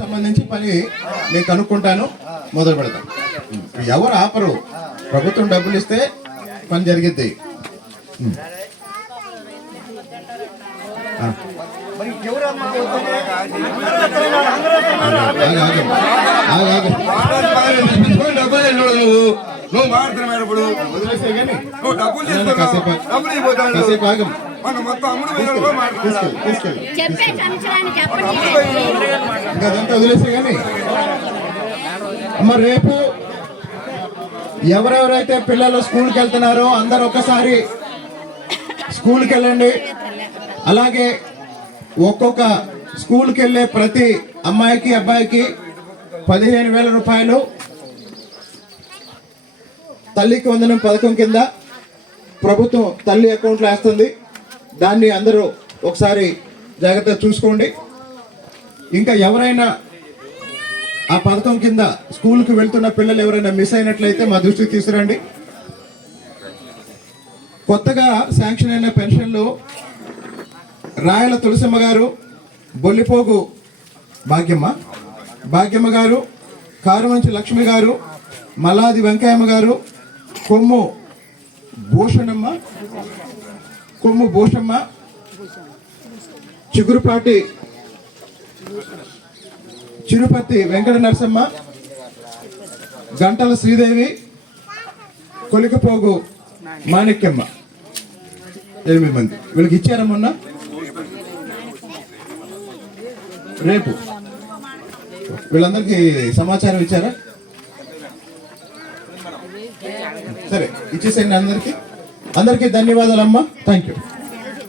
సంబంధించి పని నేను కనుక్కుంటాను మొదలు పెడతాం. ఎవరు ఆపరు. ప్రభుత్వం డబ్బులు ఇస్తే పని జరిగిద్ది. నువ్వు ఇప్పుడు గాని. నువ్వు డబ్బులు. మన మొత్తం అమ్ముడు మాట్లాడుతున్నావు తీసుకెళ్ళి తీసుకెళ్ళి చెప్పే సంవత్సరానికి చెప్పండి ఇంకా అదంతా వదిలేసే కానీ అమ్మ రేపు ఎవరెవరైతే పిల్లలు స్కూల్కి వెళ్తున్నారో అందరు ఒకసారి స్కూల్కి వెళ్ళండి అలాగే ఒక్కొక్క స్కూల్కి వెళ్ళే ప్రతి అమ్మాయికి అబ్బాయికి పదిహేను వేల రూపాయలు. తల్లికి వందనం పథకం కింద ప్రభుత్వం తల్లి అకౌంట్లో వేస్తుంది. దాన్ని అందరూ ఒకసారి జాగ్రత్తగా చూసుకోండి. ఇంకా ఎవరైనా ఆ పథకం కింద స్కూల్కి వెళ్తున్న పిల్లలు ఎవరైనా మిస్ అయినట్లయితే మా దృష్టికి తీసుకురండి. కొత్తగా శాంక్షన్ అయిన పెన్షన్లు రాయల తులసమ్మ గారు బొల్లిపోగు భాగ్యమ్మ భాగ్యమ్మ గారు కారుమంచి లక్ష్మి గారు మలాది వెంకయ్యమ్మ గారు కొమ్ము భూషణమ్మ కొమ్ము భూషమ్మ చిగురుపాటి చిరుపతి వెంకట నరసమ్మ గంటల శ్రీదేవి కొలికపోగు మాణిక్యమ్మ. ఎనిమిది మంది. వీళ్ళకి ఇచ్చారా మొన్న? రేపు. వీళ్ళందరికీ సమాచారం ఇచ్చారా? సరే ఇచ్చేసేయండి అందరికీ. అందరికీ ధన్యవాదాలమ్మా. Thank you